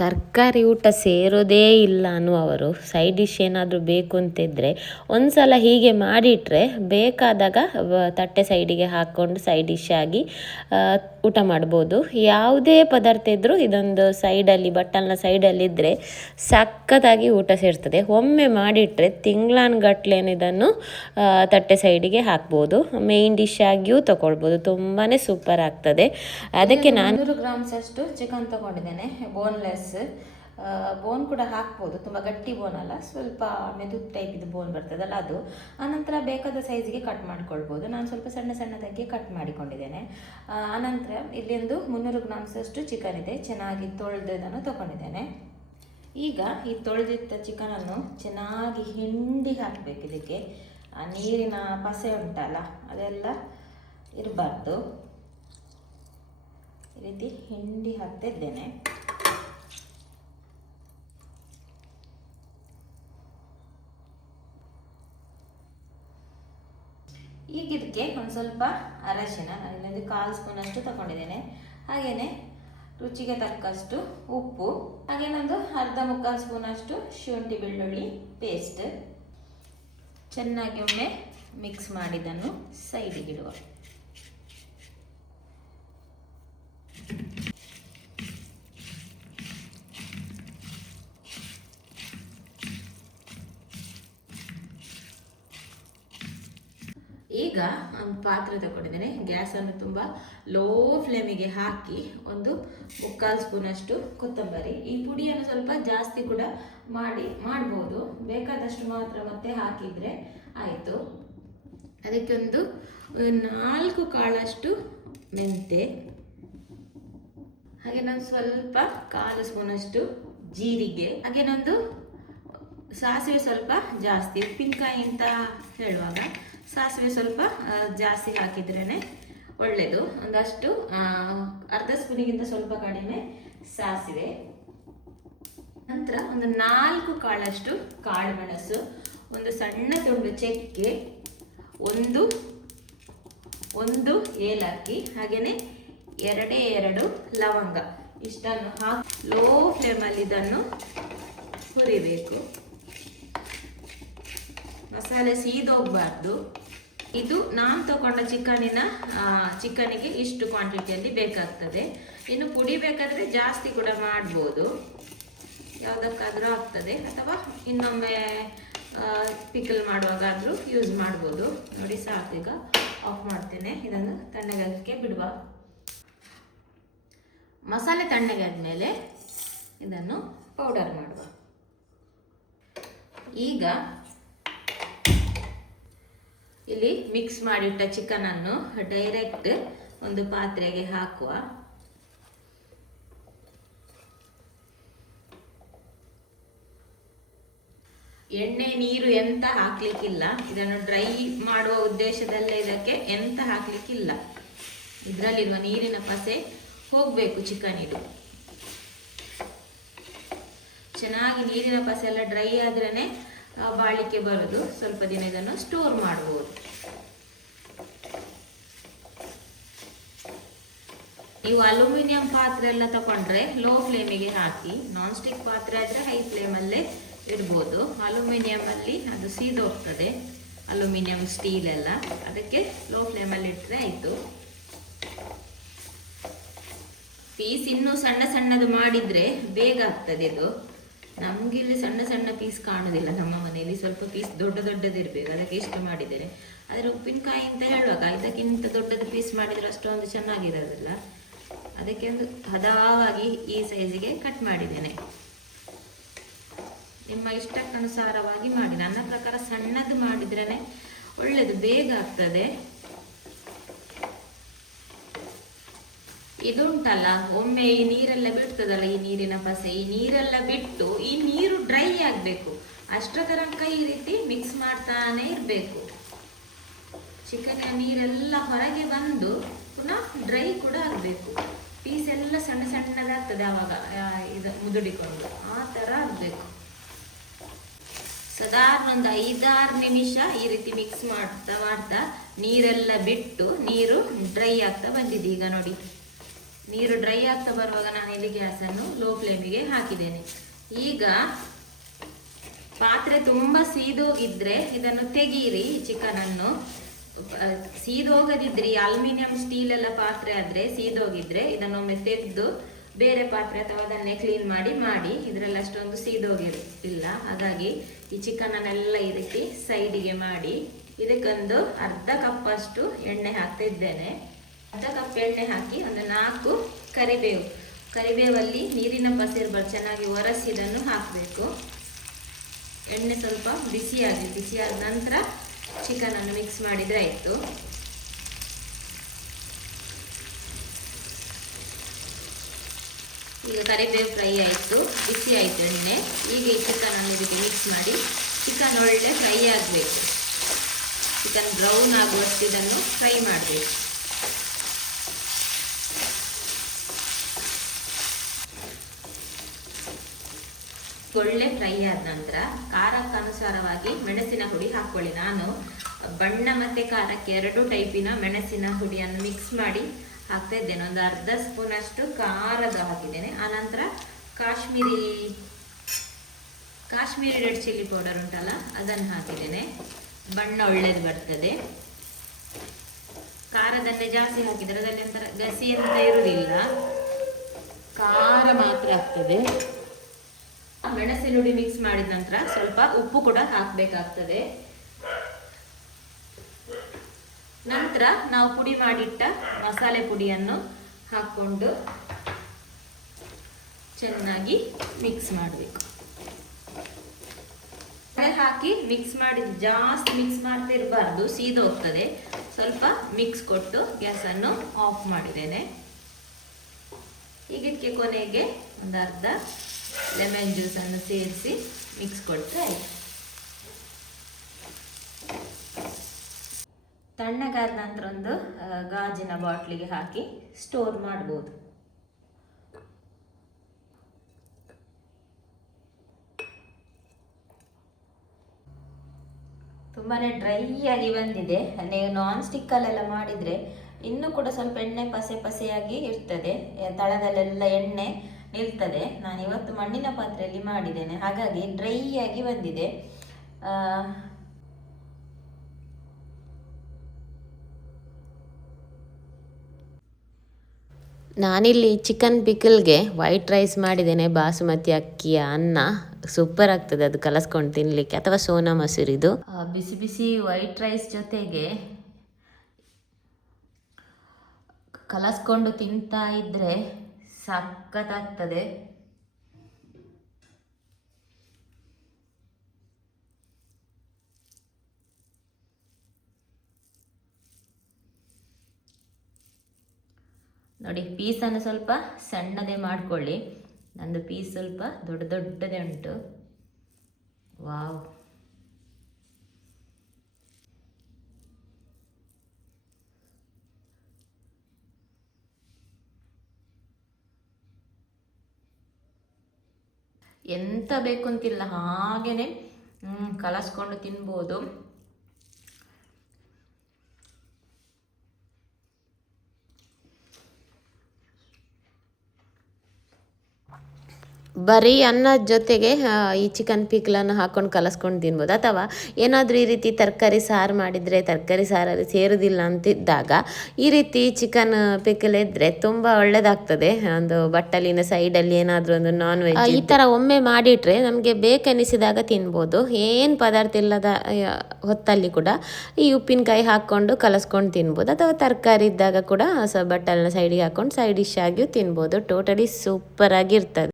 ತರಕಾರಿ ಊಟ ಸೇರೋದೇ ಇಲ್ಲ ಅನ್ನುವರು ಸೈಡ್ ಡಿಶ್ ಏನಾದರೂ ಬೇಕು ಅಂತಿದ್ದರೆ ಒಂದು ಸಲ ಹೀಗೆ ಮಾಡಿಟ್ರೆ ಬೇಕಾದಾಗ ತಟ್ಟೆ ಸೈಡಿಗೆ ಹಾಕ್ಕೊಂಡು ಸೈಡ್ ಡಿಶ್ ಆಗಿ ಊಟ ಮಾಡ್ಬೋದು. ಯಾವುದೇ ಪದಾರ್ಥ ಇದ್ದರೂ ಇದೊಂದು ಸೈಡಲ್ಲಿ ಬಟ್ಟಲ್ನ ಸೈಡಲ್ಲಿ ಇದ್ದರೆ ಸಖತ್ತಾಗಿ ಊಟ ಸೇರ್ತದೆ. ಒಮ್ಮೆ ಮಾಡಿಟ್ರೆ ತಿಂಗಳಾನ್ಗಟ್ಲೆನ ಇದನ್ನು ತಟ್ಟೆ ಸೈಡಿಗೆ ಹಾಕ್ಬೋದು. ಮೇಯ್ನ್ ಡಿಶ್ ಆಗಿಯೂ ತಗೊಳ್ಬೋದು ತುಂಬಾ ಸೂಪರ್ ಆಗ್ತದೆ. ಅದಕ್ಕೆ ನಾನು ಗ್ರಾಮ್ಸ್ ಅಷ್ಟು ಚಿಕನ್ ತಗೊಂಡಿದ್ದೇನೆ ಬೋನ್ಲೆಸ್ ಬೋನ್ ಕೂಡ ಹಾಕ್ಬೋದು. ತುಂಬ ಗಟ್ಟಿ ಬೋನ್ ಅಲ್ಲ, ಸ್ವಲ್ಪ ಮೆದು ಟೈಪ್ ಇದು ಬೋನ್ ಬರ್ತದಲ್ಲ ಅದು. ಆನಂತರ ಬೇಕಾದ ಸೈಜ್ಗೆ ಕಟ್ ಮಾಡ್ಕೊಳ್ಬೋದು. ನಾನು ಸ್ವಲ್ಪ ಸಣ್ಣ ಸಣ್ಣದಾಗಿ ಕಟ್ ಮಾಡಿಕೊಂಡಿದ್ದೇನೆ. ಆನಂತರ ಇಲ್ಲಿಂದು ಮುನ್ನೂರು ಗ್ರಾಮ್ಸ್ ಅಷ್ಟು ಚಿಕನ್ ಇದೆ. ಚೆನ್ನಾಗಿ ತೊಳೆದನ್ನು ತೊಗೊಂಡಿದ್ದೇನೆ. ಈಗ ಈ ತೊಳೆದಿದ್ದ ಚಿಕನನ್ನು ಚೆನ್ನಾಗಿ ಹಿಂಡಿ ಹಾಕಬೇಕು ಇದಕ್ಕೆ. ಆ ನೀರಿನ ಪಸೆ ಉಂಟಲ್ಲ, ಅದೆಲ್ಲ ಇರಬಾರ್ದು. ಈ ರೀತಿ ಹಿಂಡಿ ಹಾಕ್ತಾ ಈಗ ಇದಕ್ಕೆ ಒಂದು ಸ್ವಲ್ಪ ಅರಶಿನ, ನಾನು ಇಲ್ಲೊಂದು ಕಾಲು ಸ್ಪೂನ್ ಅಷ್ಟು ತಗೊಂಡಿದ್ದೇನೆ. ಹಾಗೆಯೇ ರುಚಿಗೆ ತಕ್ಕಷ್ಟು ಉಪ್ಪು ಹಾಗೇನೊಂದು ಅರ್ಧ ಮುಕ್ಕಾಲು ಸ್ಪೂನ್ ಅಷ್ಟು ಶುಂಠಿ ಬೆಳ್ಳುಳ್ಳಿ ಪೇಸ್ಟ್ ಚೆನ್ನಾಗಿ ಒಮ್ಮೆ ಮಿಕ್ಸ್ ಮಾಡಿದ್ದನ್ನು ಸೈಡಿಗಿಡುವ ಒಂದು ಪಾತ್ರೆ ತಗೊಂಡಿದ್ದೇನೆ ಗ್ಯಾಸನ್ನು ತುಂಬ ಲೋ ಫ್ಲೇಮಿಗೆ ಹಾಕಿ ಒಂದು ಮುಕ್ಕಾಲು ಸ್ಪೂನಷ್ಟು ಕೊತ್ತಂಬರಿ. ಈ ಪುಡಿಯನ್ನು ಸ್ವಲ್ಪ ಜಾಸ್ತಿ ಕೂಡ ಮಾಡಿ, ಮಾಡ್ಬೋದು. ಬೇಕಾದಷ್ಟು ಮಾತ್ರ ಮತ್ತೆ ಹಾಕಿದರೆ ಆಯಿತು. ಅದಕ್ಕೆ ಒಂದು ನಾಲ್ಕು ಕಾಳಷ್ಟು ಮೆಂತೆ ಹಾಗೆ ನಾನು ಸ್ವಲ್ಪ ಕಾಲು ಸ್ಪೂನಷ್ಟು ಜೀರಿಗೆ. ಹಾಗೆ ನಂದು ಸಾಸಿವೆ ಸ್ವಲ್ಪ ಜಾಸ್ತಿ. ಉಪ್ಪಿನಕಾಯಿ ಅಂತ ಹೇಳುವಾಗ ಸಾಸಿವೆ ಸ್ವಲ್ಪ ಜಾಸ್ತಿ ಹಾಕಿದ್ರೇ ಒಳ್ಳೆಯದು ಒಂದಷ್ಟು ಅರ್ಧ ಸ್ಪೂನಿಗಿಂತ ಸ್ವಲ್ಪ ಕಡಿಮೆ ಸಾಸಿವೆ. ನಂತರ ಒಂದು ನಾಲ್ಕು ಕಾಳಷ್ಟು ಕಾಳು ಮೆಣಸು ಒಂದು ಸಣ್ಣ ತುಂಡು ಚಕ್ಕೆ, ಒಂದು ಒಂದು ಏಲಕ್ಕಿ ಹಾಗೆಯೇ ಎರಡೇ ಎರಡು ಲವಂಗ. ಇಷ್ಟನ್ನು ಹಾಕಿ, ಲೋ ಫ್ಲೇಮಲ್ಲಿ ಇದನ್ನು ಹುರಿಬೇಕು. ಮಸಾಲೆ ಸೀದೋಗಬಾರ್ದು ಇದು ನಾನು ತಗೊಂಡ ಚಿಕನಿನ ಚಿಕನಿಗೆ ಇಷ್ಟು ಕ್ವಾಂಟಿಟಿಯಲ್ಲಿ ಬೇಕಾಗ್ತದೆ. ಇನ್ನು ಕುಡಿಬೇಕಾದ್ರೆ ಜಾಸ್ತಿ ಕೂಡ ಮಾಡ್ಬೋದು. ಯಾವುದಕ್ಕಾದರೂ ಆಗ್ತದೆ. ಅಥವಾ ಇನ್ನೊಮ್ಮೆ ಪಿಕಲ್ ಮಾಡುವಾಗಾದರೂ ಯೂಸ್ ಮಾಡ್ಬೋದು. ನೋಡಿ, ಸಾಕು ಈಗ. ಆಫ್ ಮಾಡ್ತೇನೆ. ಇದನ್ನು ತಣ್ಣಗಾಗಕ್ಕೆ ಬಿಡುವ. ಮಸಾಲೆ ತಣ್ಣಗೆ ಆದಮೇಲೆ ಇದನ್ನು ಪೌಡರ್ ಮಾಡುವ. ಈಗ ಇಲ್ಲಿ ಮಿಕ್ಸ್ ಮಾಡಿಟ್ಟ ಚಿಕನನ್ನು ಡೈರೆಕ್ಟ್ ಒಂದು ಪಾತ್ರೆಗೆ ಹಾಕುವ. ಎಣ್ಣೆ, ನೀರು ಎಂತ ಹಾಕ್ಲಿಕ್ಕಿಲ್ಲ. ಇದನ್ನು ಡ್ರೈ ಮಾಡುವ ಉದ್ದೇಶದಲ್ಲೇ ಇದಕ್ಕೆ ಎಂತ ಹಾಕ್ಲಿಕ್ಕಿಲ್ಲ. ಇದರಲ್ಲಿರುವ ನೀರಿನ ಪಸೆ ಹೋಗಬೇಕು ಚಿಕನ್ ಇದು. ಚೆನ್ನಾಗಿ ನೀರಿನ ಪಸೆ ಎಲ್ಲ ಡ್ರೈ ಆದ್ರೇ ಬಾಳಿಕೆ ಬರೋದು, ಸ್ವಲ್ಪ ದಿನ ಇದನ್ನು ಸ್ಟೋರ್ ಮಾಡ್ಬೋದು. ನೀವು ಅಲ್ಯೂಮಿನಿಯಂ ಪಾತ್ರೆ ಎಲ್ಲ ತಗೊಂಡ್ರೆ ಲೋ ಫ್ಲೇಮಿಗೆ ಹಾಕಿ ನಾನ್ ಸ್ಟಿಕ್ ಪಾತ್ರೆ ಆದರೆ ಹೈ ಫ್ಲೇಮಲ್ಲೇ ಅಲ್ಯೂಮಿನಿಯಂ ಅಲ್ಲಿ ಅದು ಸೀದೋಗ್ತದೆ, ಅಲ್ಯೂಮಿನಿಯಂ ಸ್ಟೀಲ್ ಎಲ್ಲ. ಅದಕ್ಕೆ ಲೋ ಫ್ಲೇಮಲ್ಲಿ ಇಟ್ಟರೆ ಆಯಿತು. ಪೀಸ್ ಇನ್ನೂ ಸಣ್ಣ ಸಣ್ಣದು ಮಾಡಿದ್ರೆ ಬೇಗ ಆಗ್ತದೆ ಇದು. ನಮ್ಗೆ ಇಲ್ಲಿ ಸಣ್ಣ ಸಣ್ಣ ಪೀಸ್ ಕಾಣುದಿಲ್ಲ. ನಮ್ಮ ಮನೆಯಲ್ಲಿ ಸ್ವಲ್ಪ ಪೀಸ್ ದೊಡ್ಡ ದೊಡ್ಡದಿರ್ಬೇಕು ಅದಕ್ಕೆ ಇಷ್ಟು ಮಾಡಿದ್ದೇನೆ. ಆದರೆ ಉಪ್ಪಿನಕಾಯಿ ಅಂತ ಹೇಳುವಾಗ ಇದಕ್ಕಿಂತ ದೊಡ್ಡದು ಪೀಸ್ ಮಾಡಿದ್ರೆ ಅಷ್ಟೊಂದು ಚೆನ್ನಾಗಿರೋದಿಲ್ಲ. ಅದಕ್ಕೆ ಒಂದು ಹದವಾಗಿ ಈ ಸೈಜಿಗೆ ಕಟ್ ಮಾಡಿದ್ದೇನೆ. ನಿಮ್ಮ ಇಷ್ಟಕ್ಕನುಸಾರವಾಗಿ ಮಾಡಿ. ನನ್ನ ಪ್ರಕಾರ ಸಣ್ಣದು ಮಾಡಿದ್ರೇ ಒಳ್ಳೆಯದು ಬೇಗ ಆಗ್ತದೆ. ಇದುಂಟಲ್ಲ, ಒಮ್ಮೆ ಈ ನೀರೆಲ್ಲ ಬಿಡ್ತದಲ್ಲ ಈ ನೀರಿನ ಪಸೆ? ಈ ನೀರೆಲ್ಲ ಬಿಟ್ಟು ಈ ನೀರು ಡ್ರೈ ಆಗಬೇಕು. ಅಷ್ಟರ ತನಕ ಈ ರೀತಿ ಮಿಕ್ಸ್ ಮಾಡ್ತಾನೆ ಇರಬೇಕು. ಚಿಕನ್ ನೀರೆಲ್ಲ ಹೊರಗೆ ಬಂದು ಪುನಃ ಡ್ರೈ ಕೂಡ ಆಗಬೇಕು. ಪೀಸ್ ಎಲ್ಲ ಸಣ್ಣ ಸಣ್ಣದಾಗ್ತದೆ ಆವಾಗ ಇದು ಮುದುಡಿಕೊಂಡು. ಆ ಥರ ಆಗಬೇಕು. ಸಾಧಾರಣ ಒಂದು ಐದಾರು ನಿಮಿಷ ಈ ರೀತಿ ಮಿಕ್ಸ್ ಮಾಡ್ತಾ ಮಾಡ್ತಾ ನೀರೆಲ್ಲ ಬಿಟ್ಟು ನೀರು ಡ್ರೈ ಆಗ್ತಾ ಬಂದಿದೆ. ಈಗ ನೋಡಿ ನೀರು ಡ್ರೈ ಆಗ್ತಾ ಬರುವಾಗ ನಾನು ಇಲ್ಲಿ ಗ್ಯಾಸನ್ನು ಲೋ ಫ್ಲೇಮಿಗೆ ಹಾಕಿದ್ದೇನೆ. ಈಗ ಪಾತ್ರೆ ತುಂಬ ಸೀದೋಗಿದ್ರೆ ಇದನ್ನು ತೆಗೀರಿ ಚಿಕನ್ ಅನ್ನು ಸೀದೋಗದಿದ್ರೆ ಅಲ್ಯೂಮಿನಿಯಂ ಸ್ಟೀಲ್ ಎಲ್ಲ ಪಾತ್ರೆ ಆದ್ರೆ ಸೀದೋಗಿದ್ರೆ ಇದನ್ನೊಮ್ಮೆ ತೆಗೆದು ಬೇರೆ ಪಾತ್ರೆ ಅಥವಾ ಅದನ್ನೇ ಕ್ಲೀನ್ ಮಾಡಿ ಮಾಡಿ ಇದರಲ್ಲಿ ಅಷ್ಟೊಂದು ಸೀದೋಗಿಲ್ಲ ಹಾಗಾಗಿ ಈ ಚಿಕನನ್ನೆಲ್ಲ ಇದಕ್ಕೆ ಸೈಡಿಗೆ ಮಾಡಿ ಇದಕ್ಕೊಂದು ಅರ್ಧ ಕಪ್ ಅಷ್ಟು ಎಣ್ಣೆ ಹಾಕ್ತಾ ಇದ್ದೇನೆ. ಅರ್ಧ ಕಪ್ ಎಣ್ಣೆ ಹಾಕಿ ಒಂದು ನಾಲ್ಕು ಕರಿಬೇವು. ಕರಿಬೇವಲ್ಲಿ ನೀರಿನ ಪಸಿರ್ಬಾರ್ದು ಚೆನ್ನಾಗಿ ಒರೆಸಿ ಇದನ್ನು ಹಾಕಬೇಕು. ಎಣ್ಣೆ ಸ್ವಲ್ಪ ಬಿಸಿಯಾಗಿ ಬಿಸಿಯಾದ ನಂತರ ಚಿಕನ್ ಅನ್ನು ಮಿಕ್ಸ್ ಮಾಡಿದ್ರೆ ಆಯ್ತು. ಈಗ ಕರಿಬೇವು ಫ್ರೈ ಆಯಿತು, ಬಿಸಿ ಆಯಿತು ಎಣ್ಣೆ. ಈಗ ಈ ಚಿಕನ್ ಅನ್ನು ಇದಕ್ಕೆ ಮಿಕ್ಸ್ ಮಾಡಿ ಚಿಕನ್ ಒಳ್ಳೆ ಫ್ರೈ ಆಗಬೇಕು. ಚಿಕನ್ ಬ್ರೌನ್ ಆಗುವಷ್ಟು ಇದನ್ನು ಫ್ರೈ ಮಾಡಬೇಕು. ಒಳ್ಳೆ ಫ್ರೈ ಆದ ನಂತರ ಖಾರಕ್ಕನುಸಾರವಾಗಿ ಮೆಣಸಿನ ಹುಡಿ ಹಾಕ್ಕೊಳ್ಳಿ ನಾನು ಬಣ್ಣ ಮತ್ತೆ ಖಾರಕ್ಕೆ ಎರಡು ಟೈಪಿನ ಮೆಣಸಿನ ಹುಡಿಯನ್ನು ಮಿಕ್ಸ್ ಮಾಡಿ ಹಾಕ್ತಾ ಇದ್ದೇನೆ. ಒಂದು ಅರ್ಧ ಸ್ಪೂನ್ ಅಷ್ಟು ಖಾರದ ಹಾಕಿದ್ದೇನೆ. ಆನಂತರ Kashmiri Kashmiri red chilli powder ಉಂಟಲ್ಲ, ಅದನ್ನು ಹಾಕಿದ್ದೇನೆ. ಬಣ್ಣ ಒಳ್ಳೇದು ಬರ್ತದೆ. ಖಾರದಲ್ಲೇ ಜಾಸ್ತಿ ಹಾಕಿದರೆ ಅದರಲ್ಲಿ ಒಂಥರ ಗಸಿ ಅಂತ ಇರುವುದಿಲ್ಲ. ಖಾರ ಮಾತ್ರ ಆಗ್ತದೆ. ಮೆಣಸಿನ ಹುಡಿ ಮಿಕ್ಸ್ ಮಾಡಿದ ನಂತರ ಸ್ವಲ್ಪ ಉಪ್ಪು ಕೂಡ ಹಾಕಬೇಕಾಗ್ತದೆ. ನಂತರ ನಾವು ಪುಡಿ ಮಾಡಿಟ್ಟ ಮಸಾಲೆ ಪುಡಿಯನ್ನು ಹಾಕ್ಕೊಂಡು ಚೆನ್ನಾಗಿ ಮಿಕ್ಸ್ ಮಾಡಬೇಕು. ಹಾಕಿ ಮಿಕ್ಸ್ ಮಾಡಿ, ಜಾಸ್ತಿ ಮಿಕ್ಸ್ ಮಾಡ್ತಾ ಇರಬಾರ್ದು ಸೀದೋಗ್ತದೆ ಸ್ವಲ್ಪ ಮಿಕ್ಸ್ ಕೊಟ್ಟು ಗ್ಯಾಸನ್ನು ಆಫ್ ಮಾಡಿದ್ದೇನೆ. ಈಗ ಕೊನೆಗೆ ಒಂದು ಅರ್ಧ ಲೆಮನ್ ಜ್ಯೂಸನ್ನು ಸೇರಿಸಿ ಮಿಕ್ಸ್ ಕೊಟ್ಟರೆ ಆಯಿತು. ತಣ್ಣಗಾದ ನಂತರ ಒಂದು ಗಾಜಿನ ಬಾಟ್ಲಿಗೆ ಹಾಕಿ ಸ್ಟೋರ್ ಮಾಡ್ಬೋದು. ತುಂಬಾ ಡ್ರೈ ಆಗಿ ಬಂದಿದೆ. ನೀವು ನಾನ್ ಸ್ಟಿಕ್ಕಲ್ಲೆಲ್ಲ ಮಾಡಿದರೆ ಇನ್ನೂ ಕೂಡ ಸ್ವಲ್ಪ ಎಣ್ಣೆ ಪಸೆ ಪಸೆಯಾಗಿ ಇರ್ತದೆ. ತಳದಲ್ಲೆಲ್ಲ ಎಣ್ಣೆ ನಿಲ್ತದೆ ನಾನು ಇವತ್ತು ಮಣ್ಣಿನ ಪಾತ್ರೆಯಲ್ಲಿ ಮಾಡಿದ್ದೇನೆ. ಹಾಗಾಗಿ ಡ್ರೈ ಆಗಿ ಬಂದಿದೆ. ನಾನಿಲ್ಲಿ ಚಿಕನ್ ಪಿಕಲ್ಗೆ ವೈಟ್ ರೈಸ್ ಮಾಡಿದ್ದೇನೆ. ಬಾಸುಮತಿ ಅಕ್ಕಿಯ ಅನ್ನ. ಸೂಪರ್ ಆಗ್ತದೆ ಅದು ಕಲಸ್ಕೊಂಡು ತಿನ್ನಲಿಕ್ಕೆ ಅಥವಾ ಸೋನಾ ಮಸೂರಿದು ಬಿಸಿ ಬಿಸಿ ವೈಟ್ ರೈಸ್ ಜೊತೆಗೆ ಕಲಸ್ಕೊಂಡು ತಿಂತಾ ಇದ್ರೆ ಸಖತ್ತಾಗ್ತದೆ. ನೋಡಿ ಪೀಸನ್ನು ಸ್ವಲ್ಪ ಸಣ್ಣದೇ ಮಾಡಿಕೊಳ್ಳಿ. ನಂದು ಪೀಸ್ ಸ್ವಲ್ಪ ದೊಡ್ಡ ದೊಡ್ಡದೇ ಉಂಟು. ವಾವ್. ಎಂತ ಬೇಕು ಅಂತಿಲ್ಲ ಹ್ಮ್ ಕಲಸ್ಕೊಂಡು ತಿನ್ಬೋದು. ಬರೀ ಅನ್ನದ ಜೊತೆಗೆ ಈ ಚಿಕನ್ ಪಿಕ್ಲನ್ನು ಹಾಕೊಂಡು ಕಲಸ್ಕೊಂಡು ತಿನ್ಬೋದು. ಅಥವಾ ಏನಾದರೂ ಈ ರೀತಿ ತರಕಾರಿ ಸಾರು ಮಾಡಿದರೆ ತರಕಾರಿ ಸಾರಲ್ಲಿ ಸೇರೋದಿಲ್ಲ ಅಂತಿದ್ದಾಗ ಈ ರೀತಿ ಚಿಕನ್ ಪಿಕಲ್ ಇದ್ದರೆ ತುಂಬ ಒಳ್ಳೆಯದಾಗ್ತದೆ ಒಂದು ಬಟ್ಟಲಿನ ಸೈಡಲ್ಲಿ ಏನಾದರೂ ಒಂದು ನಾನ್ ವೆಜ್ ಈ ಥರ ಒಮ್ಮೆ ಮಾಡಿಟ್ರೆ ನಮಗೆ ಬೇಕೆನಿಸಿದಾಗ ತಿನ್ಬೋದು. ಏನು ಪದಾರ್ಥ ಇಲ್ಲದ ಹೊತ್ತಲ್ಲಿ ಕೂಡ ಈ ಉಪ್ಪಿನಕಾಯಿ ಹಾಕ್ಕೊಂಡು ಕಲಸ್ಕೊಂಡು ತಿನ್ಬೋದು. ಅಥವಾ ತರಕಾರಿ ಇದ್ದಾಗ ಕೂಡ ಸ ಬಟ್ಟಲಿನ ಸೈಡಿಗೆ ಹಾಕ್ಕೊಂಡು ಸೈಡ್ ಡಿಶ್ ಆಗಿಯೂ ತಿನ್ಬೋದು. ಟೋಟಲಿ ಸೂಪರ್ ಆಗಿರ್ತದೆ.